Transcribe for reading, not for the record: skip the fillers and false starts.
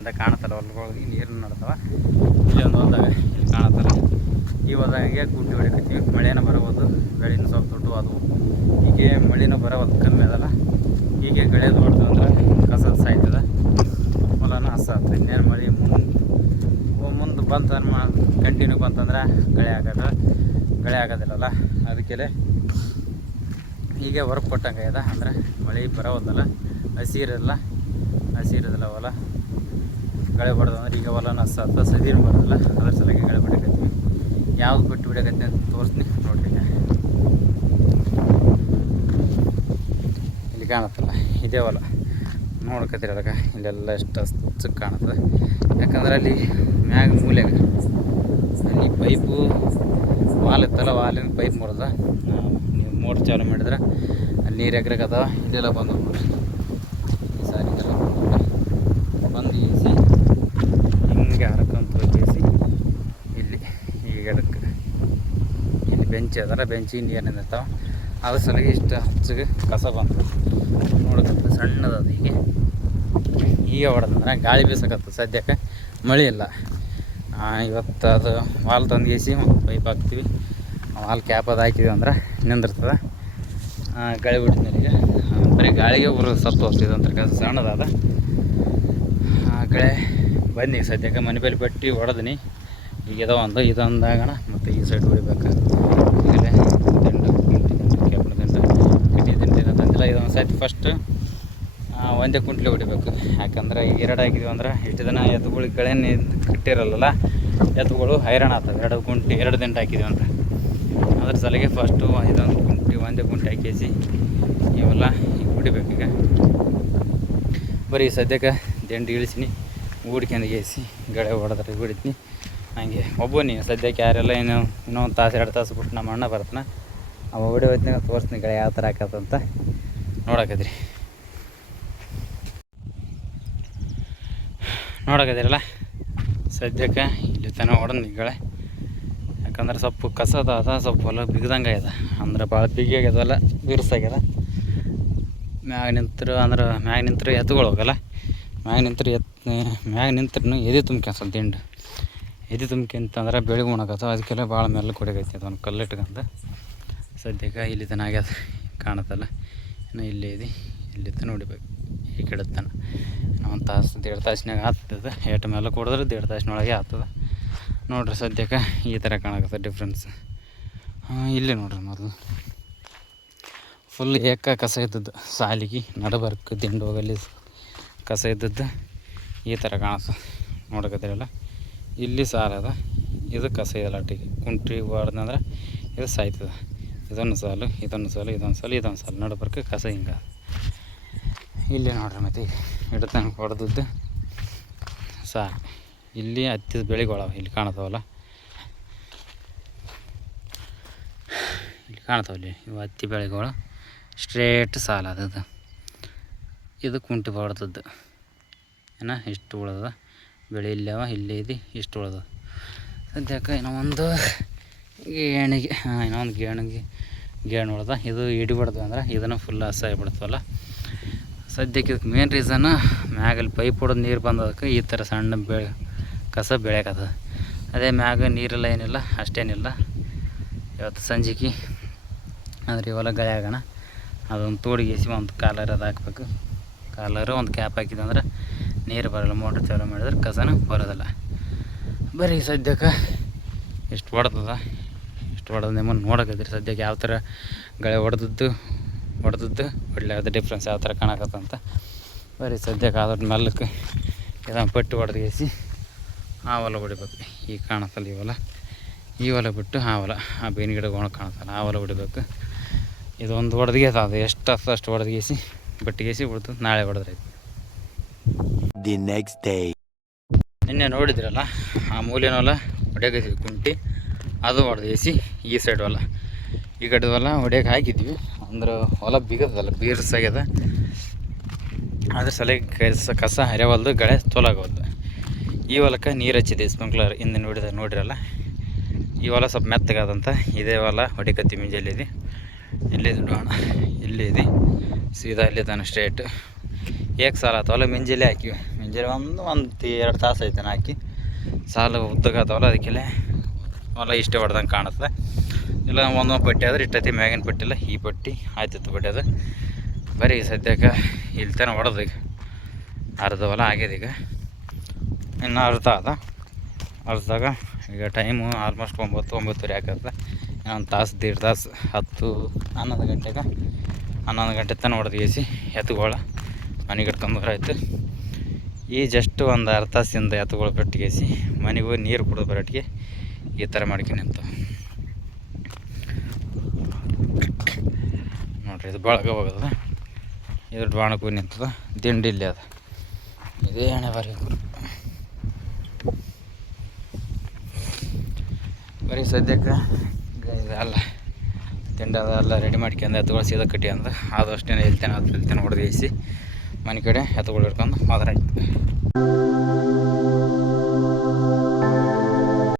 ಅಂತ ಕಾಣುತ್ತಲ್ಲ ಹೊಲಗಳಿಗೆ ನೀರು ನಡ್ತಾವ. ಇಲ್ಲಿ ಒಂದು ಹೋದಾಗ ಇಲ್ಲಿ ಕಾಣುತ್ತಲ್ಲ ಈ ಹೋದಾಗೆ ಗುಡ್ಡಿ ಹೊಡಿಕತ್ತೀವಿ. ಮಳೆನೂ ಬರಬಹುದು, ಬೆಳೆನೂ ಸ್ವಲ್ಪ ದೊಡ್ಡ ಆದವು. ಹೀಗೆ ಮಳೆನೂ ಬರೋದು ಕಮ್ಮಿ ಅದಲ್ಲ. ಹೀಗೆ ಗಳೆದು ಹೊಡೆದು ಅಂದ್ರೆ ಕಸ ಸಾಯ್ತದೆ, ಹೊಲನ ಹಸ ಆಗ್ತದೆ. ಇನ್ನೇನು ಮಳೆ ಮುಂದೆ ಬಂತ ಕಂಟಿನ್ಯೂ ಬಂತಂದ್ರೆ ಗಳೆ ಆಗೋದಿಲ್ಲಲ್ಲ. ಅದಕ್ಕೆ ಹೀಗೆ ಹೊರಗೆ ಕೊಟ್ಟಂಗೆ ಇದೆ. ಅಂದರೆ ಮಳೆ ಬರೋದಲ್ಲ, ಹಸಿರಲ್ಲ ಹೊಲ ಗಳೆ ಹೊಡೆದು ಅಂದ್ರೆ ಈಗ ಹೊಲನ ಹಸ ಆಗ್ತದೆ, ಸದೀರು ಬರೋದಿಲ್ಲ. ಅದ್ರ ಸಲುವಾಗಿ ಗಳೆ ಹೊಡಿಕತ್ತೀವಿ. ಯಾವ್ದು ಬಿಟ್ಟು ಬಿಡಕತ್ತಿ ಅಂತ ತೋರಿಸ್ತೀನಿ ನೋಡ್ರಿ. ಇಲ್ಲಿ ಕಾಣುತ್ತಲ್ಲ ಇದೇ ಹೊಲ ನೋಡ್ಕತ್ತೀರಿ. ಅದಕ್ಕೆ ಇಲ್ಲೆಲ್ಲ ಎಷ್ಟು ಹಚ್ಚ ಕಾಣುತ್ತದೆ. ಯಾಕಂದ್ರೆ ಅಲ್ಲಿ ಮ್ಯಾಗ ಮೂಲೆಗೆ ಅಲ್ಲಿ ಪೈಪು ವಾಲ್ ಇತ್ತಲ್ಲ, ವಾಲಿನ ಪೈಪ್ ಮುರಿದ ನೀವು ಮೋಟ್ರ್ ಚಾಲು ಮಾಡಿದ್ರೆ ಅಲ್ಲಿ ನೀರು ಎಗ್ರಗದ. ಇಲ್ಲೆಲ್ಲ ಬಂದು ನೋಡ್ರಿ, ಈ ಸಾರಿಗೆಲ್ಲ ಬಂದು ಈಸಿ ಹಿಂಗೆ ಹರ್ಕೊಂತ ಹೋಗಿಸಿ ಇಲ್ಲಿ ಈ ಗಿಡಕ್ಕೆ ಇಲ್ಲಿ ಬೆಂಚ್ ಅದರ ಬೆಂಚಿಗೆ ನೀರು ನಿಂದಿರ್ತಾವೆ. ಅದ್ರ ಸಲುವಾಗಿ ಇಷ್ಟು ಹಚ್ಚಿಗೆ ಕಸ ಬಂತು ನೋಡಕತ್ತ ಸಣ್ಣದದು. ಈಗ ಹೊಡೆದಂದ್ರೆ ಗಾಳಿ ಬೀಸಕತ್ತ. ಸದ್ಯಕ್ಕೆ ಮಳೆ ಇಲ್ಲ. ಇವತ್ತು ಅದು ವಾಲ್ ತಂದುಗೇಸಿ ಪೈಪ್ ಹಾಕ್ತೀವಿ. ವಾಲ್ ಕ್ಯಾಪ್ ಅದು ಹಾಕಿದ್ವಿ ಅಂದ್ರೆ ನಿಂದಿರ್ತದೆ. ಗಾಳಿ ಬಿಡ್ತೀನಿ ಈಗ ಬರೀ ಗಾಳಿಗೆ ಊರು ಸತ್ತು ಹೋಗ್ತಿದೆ ಅಂತ ಕಸ ಸಣ್ಣದಾದ. ಕಡೆ ಬಂದು ಸದ್ಯಕ್ಕೆ ಮನೆ ಬೇಲಿ ಪಟ್ಟಿ ಹೊಡೆದಿನಿ. ಈಗ ಇದೊಂದಾಗೋಣ ಮತ್ತು ಈ ಸೈಡ್ ಹೊಡಿಬೇಕು. ಈಗಲೇ ದಂಡು ಕೆಪ್ಪನ ದಂಡು ಕಟ್ಟಿ ದಂಡಿನ ತಂದಿಲ್ಲ. ಇದೊಂದು ಸತಿ ಫಸ್ಟ್ ಒಂದೇ ಕುಂಟ್ಲಿ ಹೊಡಿಬೇಕು. ಯಾಕಂದ್ರೆ ಈಗ ಎರಡು ಹಾಕಿದ್ವಿ ಅಂದ್ರೆ ಇಷ್ಟು ದಿನ ಎತ್ತುಗಳಿಗೆ ಗಳೇನು ಕಟ್ಟಿರಲ್ಲ, ಎತ್ತುಗಳು ಹೈರಾಣ ಆಗ್ತವೆ. ಎರಡು ದಂಡು ಹಾಕಿದ್ವಿ ಅಂದ್ರೆ ಅದ್ರ ಸಲಿಗೆ ಫಸ್ಟು ಇದೊಂದು ಒಂದೇ ಕುಂಟೆ ಹಾಕಿಸಿ ಇವೆಲ್ಲ ಈಗ ಹೊಡಿಬೇಕು. ಈಗ ಬರೀ ಸದ್ಯಕ್ಕೆ ದಂಡು ಇಳಿಸಿನಿ, ಹೂಡ್ಕೊಂಡ್ಗೇಸಿ ಗಳೆ ಹೊಡೆದ್ರೆ ಹೊಡಿತೀನಿ. ಹಂಗೆ ಒಬ್ಬನಿ ಸದ್ಯಕ್ಕೆ ಯಾರೆಲ್ಲ ಇನ್ನೊಂದು ತಾಸು 2 ತಾಸು ಬಿಟ್ಟು ನಮ್ಮ ಅಣ್ಣ ಬರ್ತಾನೆ. ಅವ ಹೊಡಿ ಹೋಯ್ತಿನಾಗ ತೋರಿಸ್ತೀನಿ ಗಳೆ ಯಾವ ಥರ ಹಾಕತ್ತಂತ ನೋಡಕದ್ರಿ. ನೋಡಕದಿರಲ್ಲ ಸದ್ಯಕ್ಕೆ ಇಲ್ಲಿ ತನಕ ಹೊಡೆದು ಗಳೆ. ಯಾಕಂದ್ರೆ ಸ್ವಲ್ಪ ಕಸದ ಅದ, ಸ್ವಲ್ಪ ಹೊಲ ಬಿಗ್ದಂಗೆ ಇದೆ. ಅಂದ್ರೆ ಭಾಳ ಬಿಗಿಯಾಗ್ಯದಲ್ಲ, ಬಿರುಸಾಗ್ಯದ. ಮ್ಯಾಗ ನಿಂತರು ಎತ್ತುಗಳು ಹೋಗಲ್ಲ. ಮ್ಯಾಗ ನಿಂತ್ರೂ ಎದೆ ತುಂಬ್ಕೊಂಡ್ ದಿಂಡು ಎದೆ ತುಂಬ್ಕೊಂತಂದ್ರೆ ಬೆಳಿಗ್ಗೆ ಉಣಕತ್ತ. ಅದಕ್ಕೆಲ್ಲ ಭಾಳ ಮೆಲ್ಲ ಕೊಡಗೈತಿ. ಅದೊಂದು ಕಲ್ಲಿಟ್ಕಂತ ಸದ್ಯಕ್ಕೆ ಇಲ್ಲಿ ತನ ಆಗ್ಯದ ಕಾಣುತ್ತಲ್ಲ. ಇನ್ನು ಇಲ್ಲೇ ಇದೆ, ಇಲ್ಲಿ ತನ ಹೊಡಿಬೇಕು. ಈ ಕಡೆ ತನ ಒಂದು ತಾಸು 1.5 ತಾಸಿನಾಗ ಆಗ್ತದೆ. ಏಟು ಮೇಲೆ ಕೊಡಿದ್ರೆ 1.5 ತಾಸಿನೊಳಗೆ ಆಗ್ತದೆ ನೋಡ್ರಿ. ಸದ್ಯಕ್ಕೆ ಈ ಥರ ಕಾಣಕತ್ತ ಡಿಫ್ರೆನ್ಸ್. ಇಲ್ಲೇ ನೋಡ್ರಿ, ಮೊದಲು ಫುಲ್ ಕಸ ಇದ್ದದ್ದು, ಸಾಲಿಗೆ ನಡಬರ್ಕ್ ದಿಂಡು ಹೋಗಲ್ಲಿ ಕಸ ಇದ್ದದ್ದು ಈ ಥರ ಕಾಣಿಸ್ತದೆ ನೋಡಕತ್ತಿರಲ್ಲ. ಇಲ್ಲಿ ಸಾಲ ಅದ, ಇದು ಕಸ ಇದಲ್ಲ. ಅಟ್ಟಿಗೆ ಕುಂಟ್ರಿ ಹೊಡೆದಂದ್ರೆ ಇದು ಸಾಯ್ತದೆ. ಇದೊಂದು ಸಾಲು ನಡಬರ್ಕ್ ಕಸ ಹಿಂಗೆ ಇಲ್ಲಿ ನೋಡ್ರಿ. ಮತ್ತು ಇಡತನ ಹೊಡೆದದ್ದು ಸಾಲು. ಇಲ್ಲಿ ಹತ್ತಿದ ಬೆಳೆಗಳವ ಇಲ್ಲಿ ಕಾಣ್ತಾವಲ್ಲ, ಇಲ್ಲಿ ಇವು ಹತ್ತಿ ಬೆಳೆಗಳು ಸ್ಟ್ರೇಟ್ ಸಾಲ ಅದು. ಇದು ಕುಂಟಿ ಹೊಡೆದದ್ದು ಇಷ್ಟು ಉಳ್ದದ ಬೆಳೆ. ಇಲ್ಲವ ಇಲ್ಲೇ ಇದೆ, ಇಷ್ಟು ಉಳ್ದದ. ಸದ್ಯಕ್ಕೆ ಇನ್ನೊಂದು ಗೇಣು ಉಳ್ದ. ಇದು ಹಿಡಿಬಾರ್ದು ಅಂದ್ರೆ ಇದನ್ನು ಫುಲ್ ಹಸ ಬಿಡ್ತವಲ್ಲ. ಸದ್ಯಕ್ಕೆ ಇದಕ್ಕೆ ಮೇನ್ ರೀಸನ್ನು ಮ್ಯಾಗಲ್ಲಿ ಪೈಪ್ ಹೊಡೆದು ನೀರು ಬಂದದಕ್ಕೆ ಈ ಥರ ಸಣ್ಣ ಕಸ ಬೆಳೆಯಕತ್ತದ. ಅದೇ ಮ್ಯಾಗ ನೀರೆಲ್ಲ ಏನಿಲ್ಲ, ಅಷ್ಟೇನಿಲ್ಲ. ಇವತ್ತು ಸಂಜೆಗೆ ಆದರೆ ಇವೆಲ್ಲ ಗಳೆ ಆಗೋಣ. ಅದೊಂದು ತೋಡಿಗೇಸಿ ಒಂದು ಕಾಲರ್ ಅದು ಹಾಕ್ಬೇಕು. ಕಾಲರು ಒಂದು ಕ್ಯಾಪ್ ಹಾಕಿದಂದ್ರೆ ನೀರು ಬರೋಲ್ಲ. ಮೋಟ್ರ್ ಚಾಲು ಮಾಡಿದ್ರೆ ಕಸನೂ ಬರೋದಿಲ್ಲ. ಬರೀ ಸದ್ಯಕ್ಕೆ ಇಷ್ಟು ಹೊಡೆದದ. ಇಷ್ಟು ಹೊಡೆದು ನಿಮ್ಮನ್ನು ನೋಡಕತ್ತೀರಿ ಸದ್ಯಕ್ಕೆ ಯಾವ ಥರ ಗಳೆ ಹೊಡೆದದ್ದು ಹೊಡ್ಲಾರ್ದು ಡಿಫ್ರೆನ್ಸ್ ಯಾವ ಥರ ಕಾಣಕತ್ತಂತ. ಬರೀ ಸದ್ಯಕ್ಕೆ ಆದಷ್ಟು ಮೆಲ್ಲಕ್ಕೆ ಇದನ್ನು ಪಟ್ಟಿ ಹೊಡೆದೇಸಿ ಆ ಹೊಲ ಹೊಡಿಬೇಕು. ಈಗ ಕಾಣತ್ತಲ್ಲ ಈ ಹೊಲ ಬಿಟ್ಟು ಆ ಹೊಲ, ಆ ಬೇವಿನ ಗಿಡಗಳು ಕಾಣತ್ತಲ್ಲ ಆ ಹೊಲ ಹೊಡಿಬೇಕು. ಇದೊಂದು ಹೊಡೆದಿಗೆ ಅದು ಎಷ್ಟು ಅಷ್ಟು ಹೊಡೆದಿಗೇಸಿ ಬಟ್ಟಿಗೇಸಿ ಬಿಡ್ತು. ನಾಳೆ ಹೊಡೆದ್ರಾಯ್ತು. ದಿ ನೆಕ್ಸ್ಟ್ ಡೇ ನಿನ್ನೆ ನೋಡಿದ್ರಲ್ಲ ಆ ಮೂಲೆನ ಹೊಲ ಹೊಡೆಯಕೈತಿ ಕುಂಟಿ, ಅದು ಹೊಡೆದೇಸಿ ಈ ಸೈಡ್ ಹೊಲ ಈ ಕಡೆ ಹೊಲ ಹೊಡೆಯಕ್ಕೆ ಹಾಕಿದ್ವಿ. ಅಂದ್ರೆ ಹೊಲ ಬಿಗದಲ್ಲ, ಬೀರ್ಸಾಗ್ಯದ. ಅದ್ರ ಸಲುವಾಗಿ ಕಸ ಹರಿಯವಲ್ದು, ಗಳೆ ತೋಲಾಗವಲ್ದು. ಈ ಹೊಲಕ್ಕೆ ನೀರು ಹಚ್ಚಿದೆ ಸ್ಪ್ರಿಂಕ್ಲರ್ ಹಿಂದೆ ನೋಡಿರಲ್ಲ. ಈ ಹೊಲ ಸ್ವಲ್ಪ ಮೆತ್ತಗಾದಂಥ ಇದೇ ಹೊಲ ಹೊಡಿಕತ್ತಿ ಮುಂಜಾನೆ ಇಲ್ಲೇ ದುಡ್ಡೋಣ. ಇಲ್ಲೇ ಇದೆ ಸೀದಾ ಇಲ್ಲಿ ತಾನೆ ಸ್ಟ್ರೇಟ್ ಸಾಲ ಆತವಲ್ಲ. ಮಿಂಜಲ್ಲೇ ಹಾಕಿವಿ. ಮುಂಜಾನೆ ಒಂದು 2 ತಾಸು ಐತೆ ಹಾಕಿ ಸಾಲು ಉದ್ದಗತ್ತವಲ್ಲ ಅದಕ್ಕೆಲ್ಲ ಹೊಲ ಇಷ್ಟೇ ಹೊಡೆದಂಗೆ ಕಾಣುತ್ತೆ. ಇಲ್ಲ ಒಂದೊಂದು ಪಟ್ಟಿ ಆದ್ರೆ ಇಷ್ಟೈತಿ, ಮ್ಯಾಗಿನ ಪಟ್ಟಿ ಇಲ್ಲ, ಈ ಪಟ್ಟಿ ಆಯ್ತಿತ್ತು ಪಟ್ಟಿ ಅದು ಬರೀ ಸದ್ಯಕ್ಕೆ ಇಲ್ಲಿ ತನಕ ಹೊಡೆದು ಈಗ ಅರ್ಧ ಹೊಲ ಆಗ್ಯದ. ಈಗ ಇನ್ನು ಅರ್ಧ ಅರ್ಧದಾಗ ಈಗ ಟೈಮು ಆಲ್ಮೋಸ್ಟ್ 9-9:30 ಆಗ್ತದೆ. ಇನ್ನೊಂದು ತಾಸು 1.5 ತಾಸು 10-11 ಗಂಟೆಗೆ 11 ಗಂಟೆ ತನಕ ಹೊಡೆದು ಎತ್ತುಗಳ ಮನೆಗೆ ಇಟ್ಕೊಂಡು ಬರಾಯ್ತು. ಈ ಜಸ್ಟ್ ಒಂದು ಅರ್ಧ ತಾಸಿಂದ ಎತ್ತುಗಳು ಕಟ್ಟಿಗೆಸಿ ಮನೆಗೆ ಹೋಗಿ ನೀರು ಕುಡಿದು ಬರೋಟ್ಟಿಗೆ ಈ ಥರ ಮಾಡ್ಕೊಂಡು ನಿಂತು ನೋಡ್ರಿ. ಇದು ಬಳಗ ಹೋಗೋದ, ಇದು ಬಾಣಕ್ಕೆ ಹೋಗಿ ನಿಂತದ, ದಿಂಡಿಲ್ಲಿ ಅದ. ಇದೇ ಹಣೆ ಬರೀ ಸದ್ಯಕ್ಕೆ ಇದೆಲ್ಲ ತಿಂಡಿ ಅದೆಲ್ಲ ರೆಡಿ ಮಾಡ್ಕೊಂಡು ಎತ್ತುಗಳು ಸೀದಾ ಕಟ್ಟಿ ಅಂದ ಆದಷ್ಟು ಇಲ್ತೇನೆ ಹೊಡೆದು ಮನೆ ಕಡೆ ಎತ್ತುಗಳು ಹಿಡ್ಕೊಂಡು ಮಾತಾಡ್ತೀವಿ.